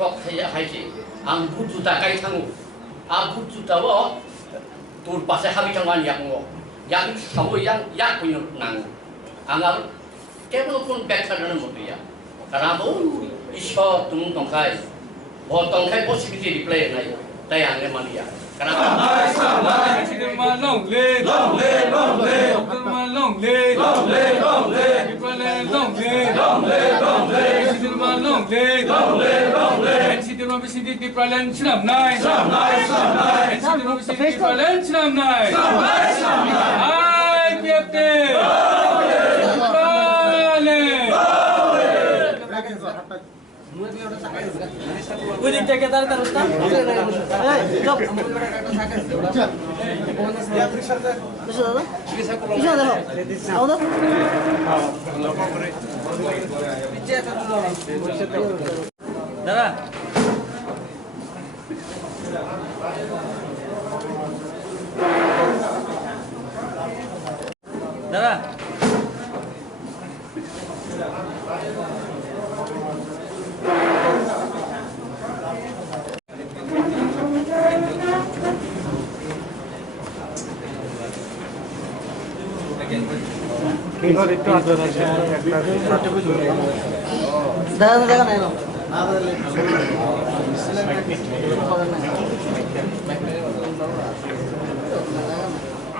kok haji ang bututa kai tangu ang bututa wo tur pasai habi tangan yang kamu yang punya nang angal kebel pun better dan mutu ya karena tu iso tung tongkai positif di play nai tayang Malaysia karena long live Udah jaga terus kan?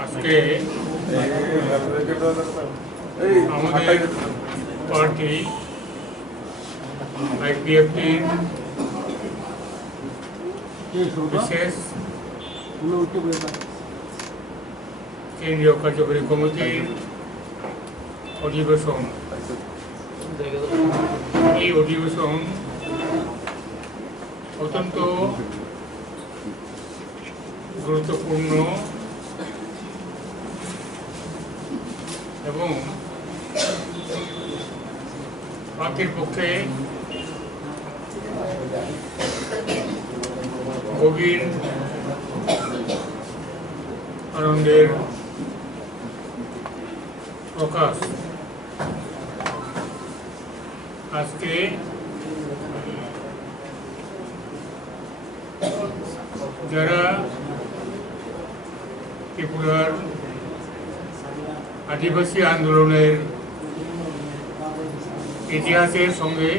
আজকে আমাদের party IPFT বিশেষ কেন্দ্রীয় কার্যকরী কমিটির অধিবেশন এই অধিবেশন অত্যন্ত গুরুত্বপূর্ণ এবং পার্টির পক্ষে গভীর আনন্দের প্রকাশ আজকে যারা ত্রিপুরার আদিবাসী আন্দোলনের ইতিহাসের সঙ্গে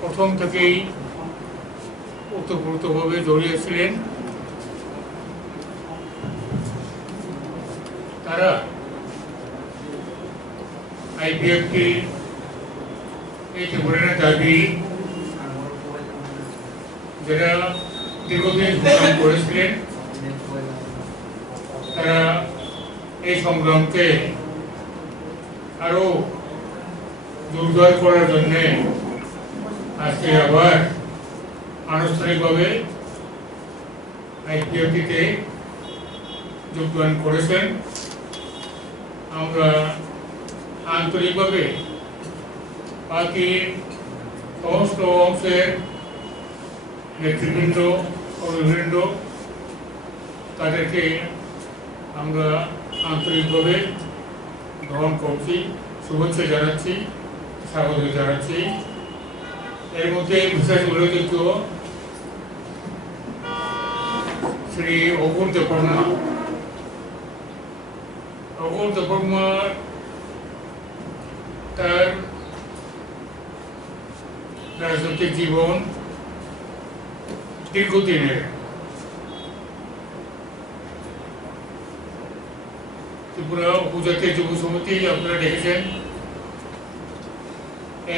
প্রথম থেকেই ওতপ্রোতভাবে জড়িয়েছিলেন তারা IPFT এই ত্রিপুরার দাবি যারা দীর্ঘদিন সংগ্রাম করেছিলেন তারা এই সংগ্রামকে আরো জোরদার করার জন্য আজকে আবার আনুষ্ঠানিকভাবে IPFT-তে যোগদান করেছেন। আমরা আন্তরিকভাবে পার্টির সমস্ত অংশের নেতৃবৃন্দ কর্মীবৃন্দ তাদেরকে আমরা আন্তরিকভাবে গ্রহণ করছি, শুভেচ্ছা জানাচ্ছি, স্বাগত জানাচ্ছি। এর মধ্যে বিশেষ উল্লেখযোগ্য শ্রী অঘোর দেববর্মা। অঘোর দেববর্মা তার রাজনৈতিক জীবন দীর্ঘদিনের। ত্রিপুরা উপজাতীয় যুব সমিতি আপনারা দেখেছেন,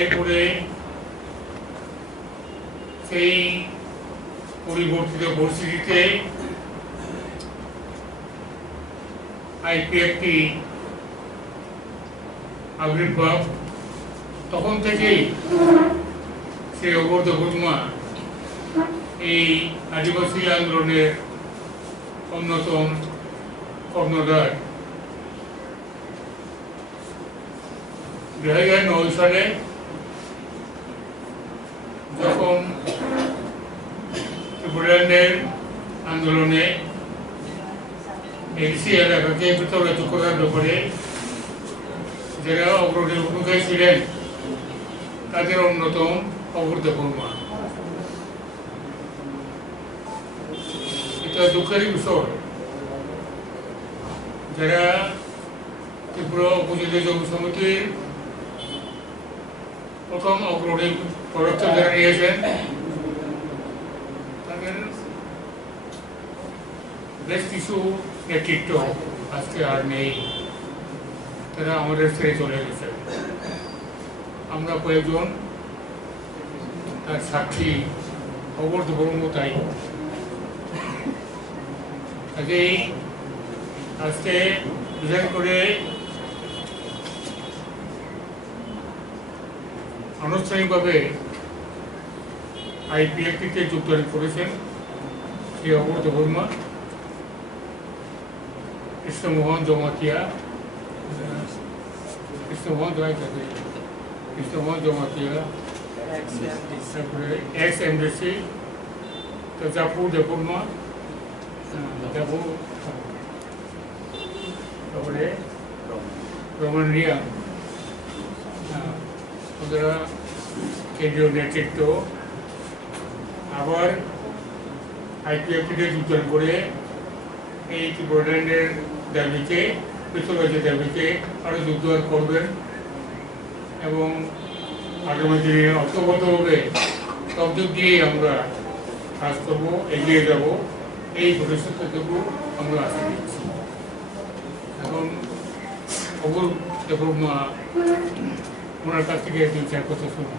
এরপরে সেই পরিবর্তিত পরিস্থিতিতে IPFT আবির্ভাব, তখন থেকেই সেই অঘোর দেববর্মা এই আদিবাসী আন্দোলনের অন্যতম কর্ণধার। 2009 সালে যখন ত্রিপুরার আন্দোলনে এডিসি এলাকাকে বিতরণ করার ব্যাপারে যারা অগ্রণী ভূমিকায় ছিলেন তাদের অন্যতম অঘোর দেববর্মা। এটা দুঃখের বিষয়, যারা ত্রিপুরা উপজাতীয় যুব সমিতির প্রথম অগ্রণী পদক্ষেপ যারা নিয়েছেন, তাদের বেশ কিছু নেতৃত্ব আজকে আর নেই, তারা আমাদের ছেড়ে চলে গেছে। আমরা কয়েকজন তার সাক্ষী, অঘোর দেববর্মা তাই। কাজেই আজকে বিশেষ করে আনুষ্ঠানিকভাবে IPFT-তে যোগদান করেছেন শ্রী অঘোর দেববর্মা, কৃষ্ণমোহন জমাতিয়া, তারপরে এক্স এমডিসি জাফর দেববর্মা, তারপরে রমন রিয়া, ওরা কেন্দ্রীয় নেতৃত্ব আবার IPFT-তে যোগদান করে এই ত্রিপুরাল্যান্ডের দাবিতে, পৃথকরাজ্যের দাবিতে আরও যোগদান করবেন এবং আগামী দিনে ঐক্যবদ্ধভাবে সব দিক দিয়েই আমরা কাজ করবো, এগিয়ে যাব, এই ভবিষ্যৎটুকু আমরা আশা দিচ্ছি। এখন অঘোর দেববর্মা ওনার কাছ থেকে দুই চার কথা শুনুন।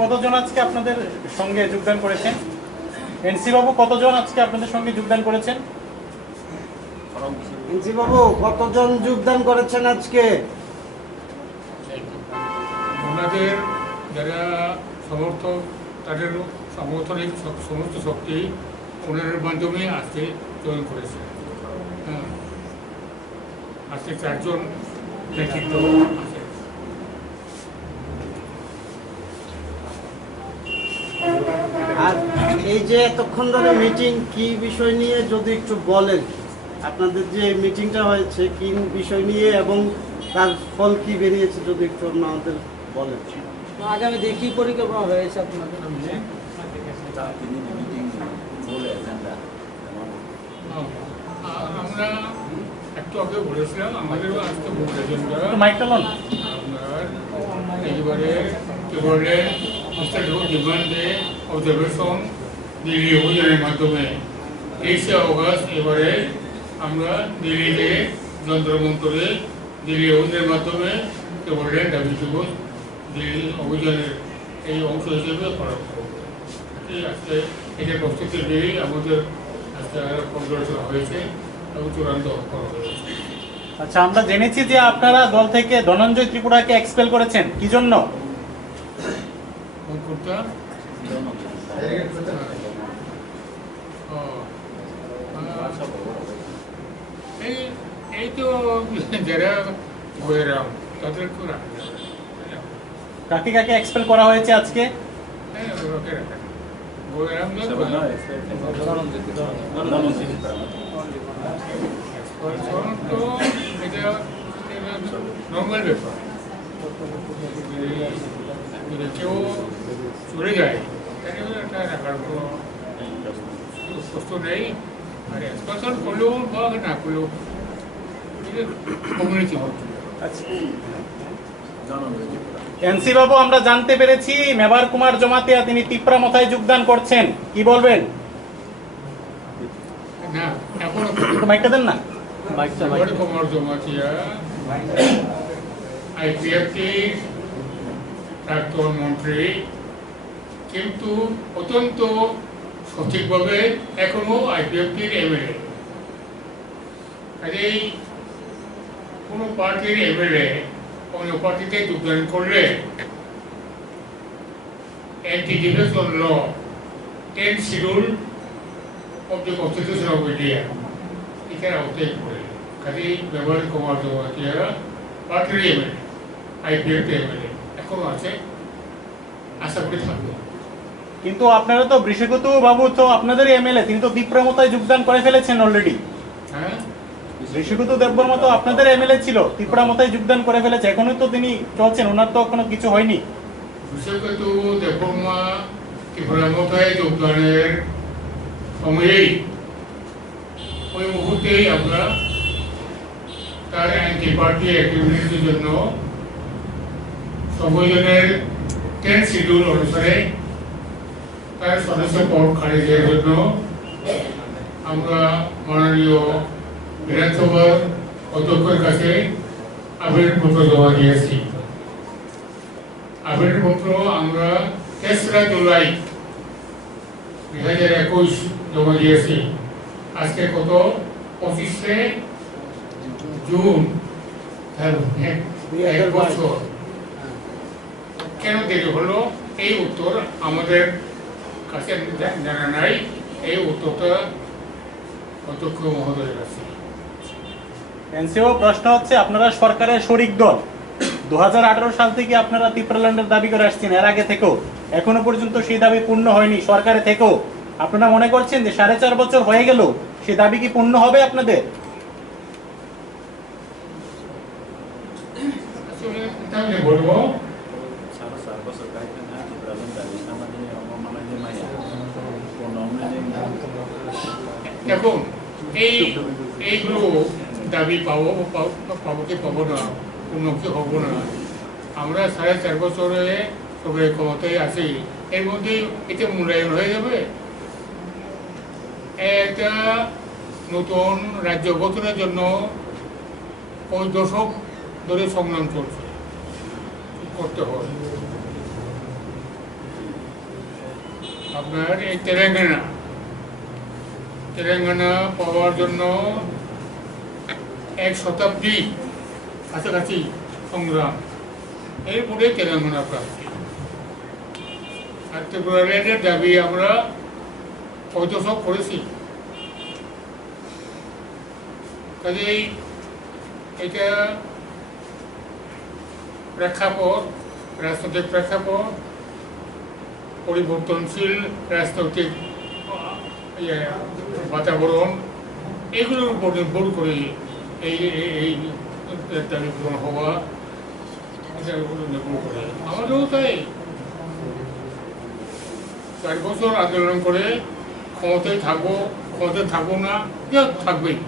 কতজন আজকে আপনাদের সঙ্গে যোগদান করেছেন? এনসি বাবু, কতজন আজকে আপনাদের সঙ্গে যোগদান করেছেন? এনসি বাবু, কতজন যোগদান করেছেন আজকে? ওনাদের যারা সমর্থক, তাদের সমর্থনের সমস্ত শক্তি ওনাদের মাধ্যমে আজকে জয়েন করেছে। হ্যাঁ, আজকে 4 জন নেতৃত্ব আছে। আর এই যে এতক্ষণ ধরে মিটিং, কি বিষয় নিয়ে যদি একটু বলেন, আপনাদের যে মিটিংটা হয়েছে কি বিষয় নিয়ে এবং তার ফল কি বেরিয়েছে যদি একটু আমাদের বলেন। আগামী দিনে কি পরিকল্পনা হয়েছে আপনাদের? আমরা একটু আগে বলেছিলাম আমাদেরও আজকে ভোট এজেন্ডা আপনার একেবারে ডিমান্ডে অবজারভেশন দিল্লি অভিযানের মাধ্যমে 23শে অগস্ট এবারে আমরা দিল্লিতে যন্ত্রমন্ত্রে দিল্লি অভিযানের মাধ্যমে কেবলের দাবিটুকু দিল্লি অভিযানের এই অংশ হিসেবে করা আজকে এটার প্রস্তুতি নিয়েই আমাদের আজকে পরিদর্শন হয়েছে এবং চূড়ান্ত করা হয়েছে। আচ্ছা, আমরা জেনেছি যে আপনারা দল থেকে ধনঞ্জয় ত্রিপুরাকে এক্সপেল করেছেন, কি জন্য? এই তো যারা গোয়েরাম তাদের তো কাকে কাকে এক্সপেল করা হয়েছে আজকে? গোয়েরাম তো এটা নর্মাল ব্যাপার, কেউ চলে যায় তাহলে একটা রাখার কোনো কষ্ট নেই। আর এক্সপানশন করলেও বা না করলেও কমিউনিটি হচ্ছে। এনসি বাবু, আমরা জানতে পেরেছি মেবার কুমার জমাতিয়া তিনি তিপ্রা মথায় যোগদান করছেন, কি বলবেন? না, এখনো মাইকটা দেন না। মেবার কুমার জমাতিয়া IPFT প্রাক্তন মন্ত্রী, কিন্তু অত্যন্ত সঠিকভাবে এখনো IPFT-র MLA। কাজেই কোনো পার্টির MLA অন্য পার্টিতে যোগদান করলে anti-defection law 10th schedule of the Constitution of India এখানে আওতায় পড়ে। কাজেই মেবার কুমার জমাতিয়া পার্টির MLA, IPFT MLA এখনো আছে, আশা করি থাকবে। কিন্তু আপনারা তো বৃষগতু বাবু তো আপনাদের এমএলএ, তিনি তো তিপ্রা মথায় যোগদান করে ফেলেছেন অলরেডি। হ্যাঁ, বৃষগতু দেববর্মা তো আপনাদের এমএলএ ছিল, তিপ্রা মথায় যোগদান করে ফেলেছে, এখনো তো তিনি চলছেন, ওনার তো কোনো কিছু হয়নি। বিশেষত দেববর্মা ত্রিপুরা মথায় যোগদানের সময়েই ওই মুহূর্তেই আমরা তার অ্যান্টি পার্টি অ্যাক্টিভিটিসের জন্য সংবিধানের 10 শিডিউল অনুসারে তার সদস্য পদ খারিজের জন্য আমরা মাননীয় বিধানসভার অধ্যক্ষের কাছে আবেদনপত্র জমা দিয়েছি। আবেদনপত্র আমরা 3রা জুলাই 2021 জমা দিয়েছি। আজকে কত 25শে জুন, এক বছর। কেন দেরি হলো এই উত্তর আমাদের কাছে জানা নাই। এই উত্তরটা অধ্যক্ষ মহোদয়ের কাছে। এনসিও প্রশ্ন হচ্ছে, আপনারা সরকারের শরিক দল, 2018 সাল থেকে আপনারা ত্রিপুরাল্যান্ডের দাবি করে আসছেন, এর আগে থেকেও এখনো পর্যন্ত সেই দাবি পূর্ণ হয়নি সরকারে থেকেও। আপনারা মনে করছেন যে 4.5 বছর হয়ে গেল, সেই দাবি কি পূর্ণ হবে আপনাদের? তাহলে বলবো দেখুন এইগুলো দাবি পাবো কি পাবো না, উন্নতি হবো না। আমরা 4.5 বছরে সবাই ক্ষমতায় আছি, এর মধ্যে এটা মূল্যায়ন হয়ে যাবে। একটা নতুন রাজ্য গঠনের জন্য 5 দশক ধরে সংগ্রাম চলছে, করতে হয়। আপনার এই তেলেঙ্গানা পাওয়ার জন্য 1 শতাব্দী কাছাকাছি সংগ্রাম, এরপরে তেলেঙ্গানা প্রাপ্তি। আর ত্রিপুরাল্যান্ডের দাবি আমরা 5 দশক করেছি। কাজেই এটা প্রেক্ষাপট, রাজনৈতিক প্রেক্ষাপট, পরিবর্তনশীল রাজনৈতিক বাতাবরণ, এগুলোর উপর নির্ভর করে এই দাবি পূরণ হওয়া নির্ভর করে। আমাদেরও তাই 4 বছর আন্দোলন করে ক্ষমতায় থাকবো না, থাকবেই।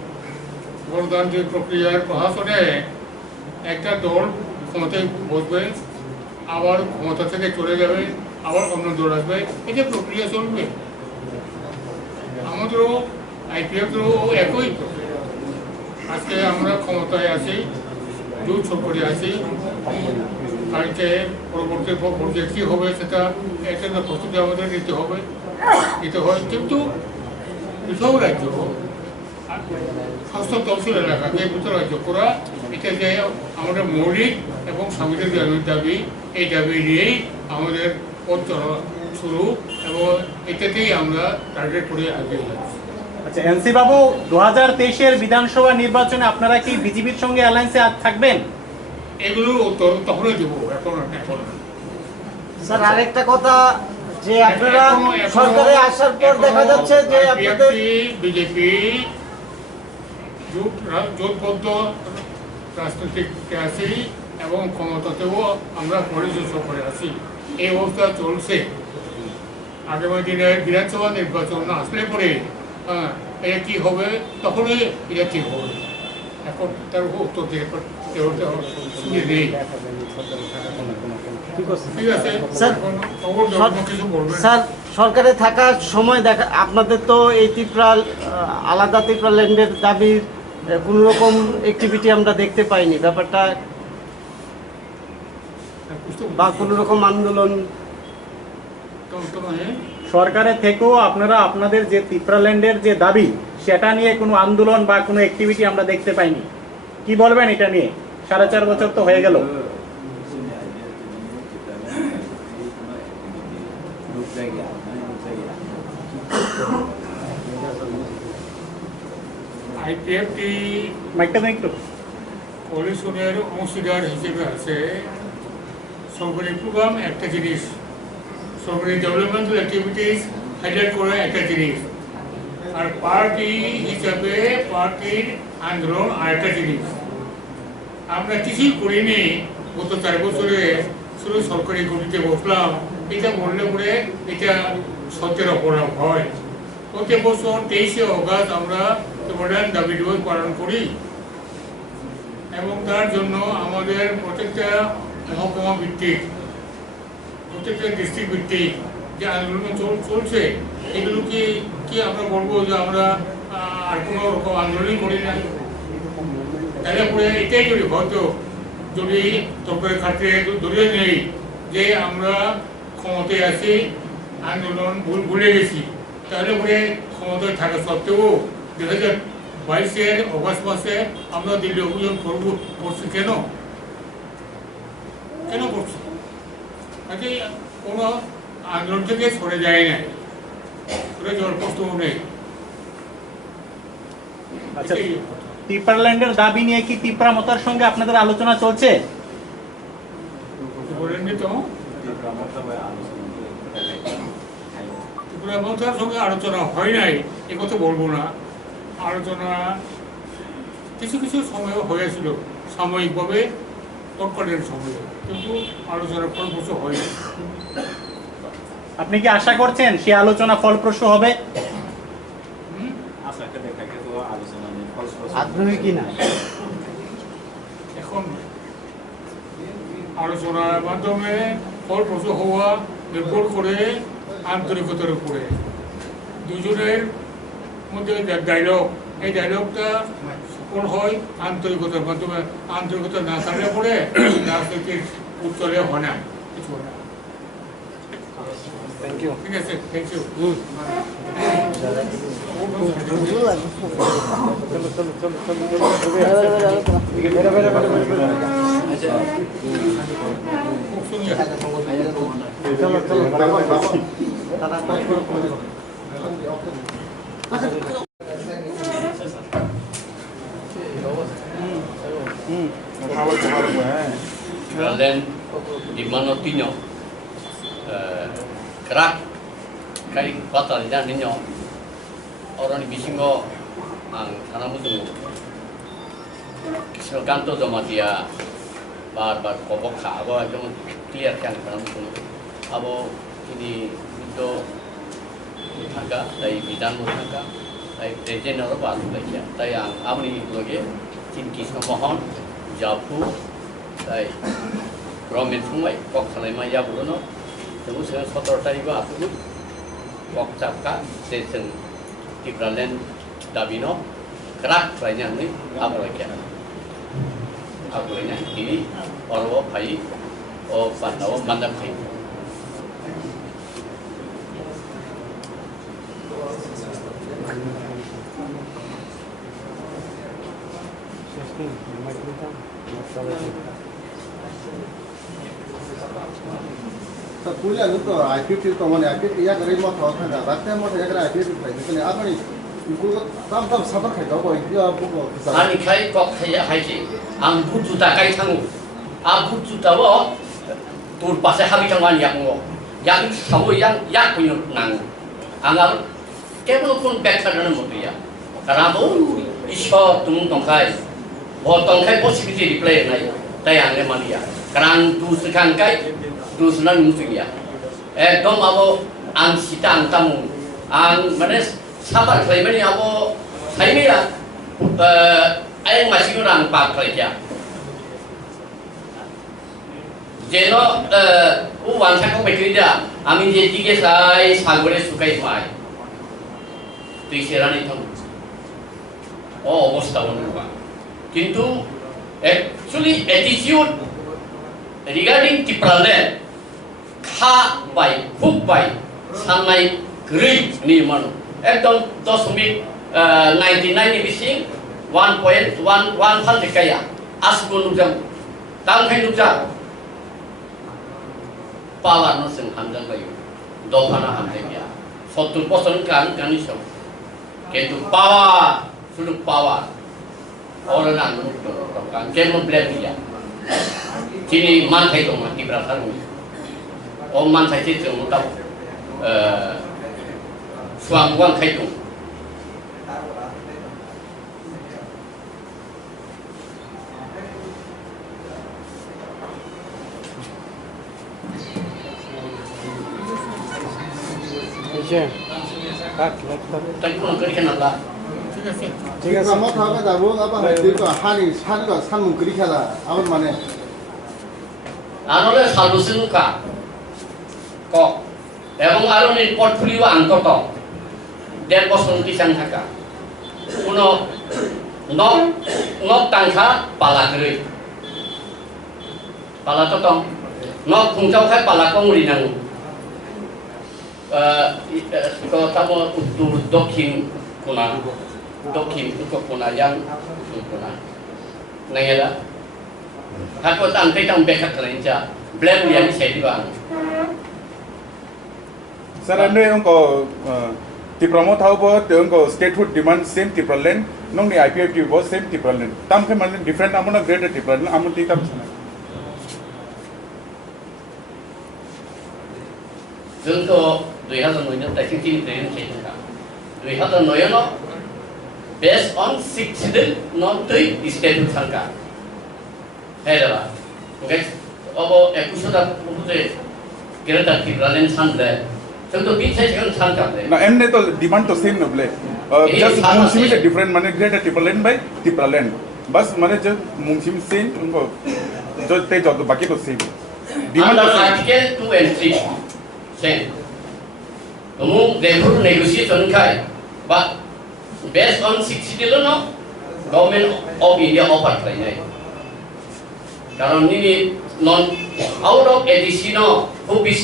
গণতান্ত্রিক প্রক্রিয়ার প্রশাসনে একটা দল ক্ষমতায় বসবে, আবার ক্ষমতা থেকে চলে যাবে, আবার অন্য দল আসবে, এটা প্রক্রিয়া চলবে। আমাদেরও IPFTও একই প্রক্রিয়া। আজকে আমরা ক্ষমতায় আছি, জোট করে আছি, কালকে পরবর্তী পর্যায়ে কী হবে সেটা একটা প্রস্তুতি আমাদের নিতে হয়। কিন্তু সব রাজ্য ষষ্ঠ তহসিল এলাকাকে ভিতর রাজ্য করা, এটা যে আমাদের মৌলিক এবং সাংবিধানিক দাবি, এই দাবি নিয়েই আমাদের পথ চলা শুরু, এবং এটাতেই আমরা টার্গেট করে এগিয়ে যাচ্ছি। আচ্ছা এনসি বাবু, 2023-এর বিধানসভা নির্বাচনে আপনারা কি বিজেপির সঙ্গে অ্যালায়েন্সে থাকবেন? এগুলোর উত্তর তখনই দেবো, এখন স্যার আরেকটা কথা, যে আপনারা সরকারে আসার পর দেখা যাচ্ছে যে আপনাদের বিজেপি জোটবদ্ধ রাজনৈতিক আছি এবং ক্ষমতাতেও আমরা পরিচর্য করে আছি। এই অবস্থা চলছে। আগামী দিনে বিধানসভা নির্বাচন আসলে পরে এটা কী হবে, তখনই এটা ঠিক হবে। এখন তার উত্তর দিয়ে নেই। ঠিক আছে স্যার, সরকারে থাকার সময় দেখা আপনাদের তো এই আলাদা ত্রিপুরাল্যান্ডের দাবির কোনো রকম অ্যাক্টিভিটি আমরা দেখতে পাইনি, ব্যাপারটা বা কোনো রকম আন্দোলন সরকারের থেকেও আপনারা আপনাদের যে ত্রিপুরাল্যান্ডের যে দাবি, সেটা নিয়ে কোনো আন্দোলন বা কোনো অ্যাক্টিভিটি আমরা দেখতে পাইনি। কি বলবেন এটা নিয়ে? 4.5 বছর তো হয়ে গেল। IPFT মাইকটা দেন একটু। কোয়ালিশনের অংশীদার হিসেবে আছে। সরকারি প্রোগ্রাম একটা জিনিস, সরকারি ডেভেলপমেন্টাল অ্যাক্টিভিটিস হাইলাইট করে একটা জিনিস, আর পার্টি হিসাবে পার্টির আন্দোলন আরেকটা জিনিস। আমরা কিছুই করিনি গত 4 বছরে শুধু সরকারি গতিতে বসলাম, এটা বললে পরে এটা সত্যের অপরাধ হয়। প্রতি বছর 23শে অগাস্ট আমরা মডার্ন দাবি দিবস পালন করি এবং তার জন্য আমাদের প্রত্যেকটা মহকুমা ভিত্তিক, প্রত্যেকটা ডিস্ট্রিক্ট ভিত্তিক যে আন্দোলন চলছে, এগুলো কি আমরা বলবো যে আমরা আর কোনো রকম আন্দোলনই করি না? তাহলে পরে এটাই যদি হয়তো যদি তরকারি খাটে ধরে নেই যে আমরা ক্ষমতায় আছি, আন্দোলন ভুলে গেছি, তাহলে পরে ক্ষমতায় থাকা সত্ত্বেও 2022-এর অগাস্ট মাসে আমরা দিল্লি অভিযান করছি কেন করছি? আজকে কোনো আন্দোলন থেকে সরে যায় না, সরে যাওয়ার প্রশ্নও নেই। আচ্ছা, টিপ্রাল্যান্ডের দাবি নিয়ে কি তিপ্রা মতার সঙ্গে আপনাদের আলোচনা চলছে? বলেননি তো, ত্রিপুরা মতার সঙ্গে আলোচনা হয় নাই এ কথা বলবো না। আলোচনা কিছু কিছু সময়ও হয়েছিল, সাময়িকভাবে, তৎকালীন সময়ে, কিন্তু আলোচনার ফলপ্রসূ হয়নি। আপনি কি আশা করছেন সে আলোচনা ফলপ্রসূ হবে? আগ্রহী কিনা এখন আলোচনার মাধ্যমে ফলপ্রসূ হওয়া নির্ভর করে আন্তরিকতার উপরে, দুজনের মধ্যে ডায়লগ, এই ডায়লগটা সফল হয় আন্তরিকতার মাধ্যমে। আন্তরিকতা না থাকলে পরে রাজনৈতিক উত্তরে হয় না, কিছু হয় না। ঠিক আছে, thank you. Dan di mana tinyo kerak kai batal dan ninyo orang di bisingo ang sana mutu kisah kanto sama dia bar kobok abo jangan clear kan sana mutu abo ini itu muthaga dari bidan muthaga dari presiden orang baru lagi dari yang amni lagi cinki mohon japu dari Romen semua kok selama ya burono temu dengan 17 tarik aku kok capka seseng Tipralen Dabino kerak lainnya ni apa lagi Agulini ini orang pai pandawa mandap pai Kuliah itu IPFT itu mana IPFT ya kerja MOTHA kan, bahkan MOTHA ya kerja IPFT kan, jadi apa nih? Itu tam sabar kerja kok itu ya bukan. Ani kai kok kayak haji, angku juta kai tangu, angku juta wo, tur pasai habi tangan yang semua yang punya nang, angal, kemana pun background mau dia, karena iso tung tongkai, tongkai positif replay nai, tayangnya mana karena tu sekarang kai. Terus nan musuhnya, dom abo ang sitang tamu, ang mana sabar kali mana abo, saya ni lah, ayam masih orang pak kerja. Jeno, wanita kau bekerja, amin jadi ke saya sanggulnya sukai mai, tu isiran itu, bos tahun lupa. Kintu, actually attitude regarding Tipralen. Kha by, hook by, sanai great ni manu. Ekdom 1990 bising 1.1 kaya asbun nujam, tang hai nujam. Power no sing hamjang bayu, dohana hamjang ya. 70% kan iso. Ketu power, sulu power. Orang nak nujam, kan kemo blame dia. Kini mantai tu mati berasal ni. Man sai chi chung tao suang quang khai tung 이제 딱 তাই কোনো করি না লা ঠিক আছে ঠিক আছে TIPRA MOTHA 가 다보 아바 하이도 하니 산거 산문 그리카다 아버 만에 আনলে সালুসিনুকা ক এবং আরনি পোর্টফোলিও আঙ্কত 1.5 বছর কিসান থাকা কোনো নক টাংখা পালা করে পালা তো তং নক খুংচাও খাই পালা কমরি নাং তো তাম উত্তর দক্ষিণ কোনা দক্ষিণ কোনা yang কোনা নাইলা হাকো তাংতে তাং বেখা খালাইনচা ব্ল্যাক ইয়ান সেদিবা Sir, ande ko TIPRA MOTHA bo ko statehood demand same TIPRA land nong ni IPFT bo same TIPRA land tam ke man different amona grade TIPRA land amun ti tam sana जोंथ 2009년 다시 진행되는 계획입니다. 2009년 based on 60들 non-three state 상가 해라. 오케이. 어버 에피소드 부분에 그랬다 기라는 산데 저도 밑에 지금 상가인데. na emne to demand to same no ble just mungsim is different mane grade TIPRA land by TIPRA land bas mane just mungsim same unko jo te jo baki to same demand Under to same Article 2 and 3 same. Umum therefore negotiation kai but based on 60 no government of India offer kai nai. Karon ini non out of ADC no OBC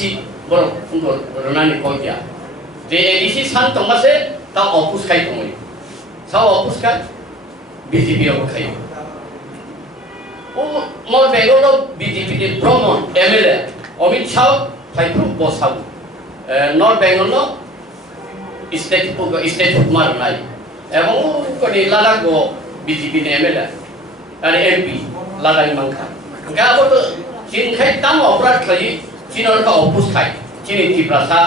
boro ronani kokia. Je ADC san tomase ta opus kai tomoi. Sa opus kai BJP of kai. O more begolo BJP de promo MLA Amit Shah thai pro bosau. North Bengal no state mar nai. এবং কোনি লাদাখো BJP ne MLA আর MP লাদাই মাংখা গাবো তো চিন খাই তাম অপরাধ খাই চিনর কা অপুস খাই চিনি TIPRA sa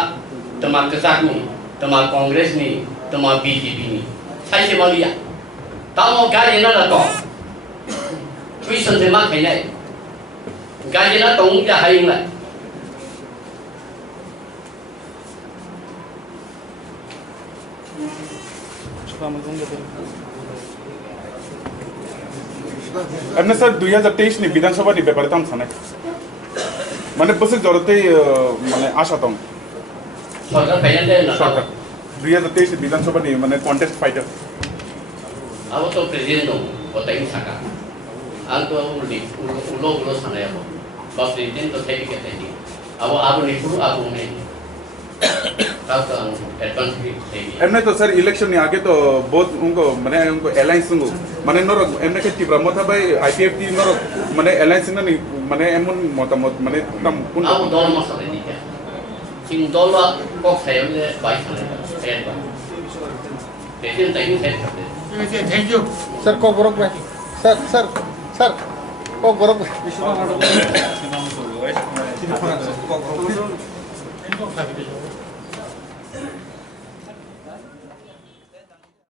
তোমা কসাক নি তোমা কংগ্রেস নি তোমা BJP নি সাইসে মালিয়া তাম গালি না তো তুই সনতে মা খাই নাই গালি না তং যা হাই না emne sir 2023 ni vidhan sabha ni byapare tam sana mane bose jorate mane asha tom সরকার ফাইনাল দেয় না সরকার 2023 ni vidhan sabha ni mane contest fighter abo to president no otai saka anto ulo sana ya ba president to thai ke thai abo ni puru abo ne tao advance thai emne to sir election ni age to both unko mane unko alliance unko mane nor emne ke TIPRA MOTHA by IPFT nor mane alliance na ni mane emon motamot mane tam kun abo dol ma sa ni ka sing dol wa kok thai le bai sana thai ba president thai ni thai ka ঠিক আছে thank you sir kok borok bhai sir kok borok bhai end of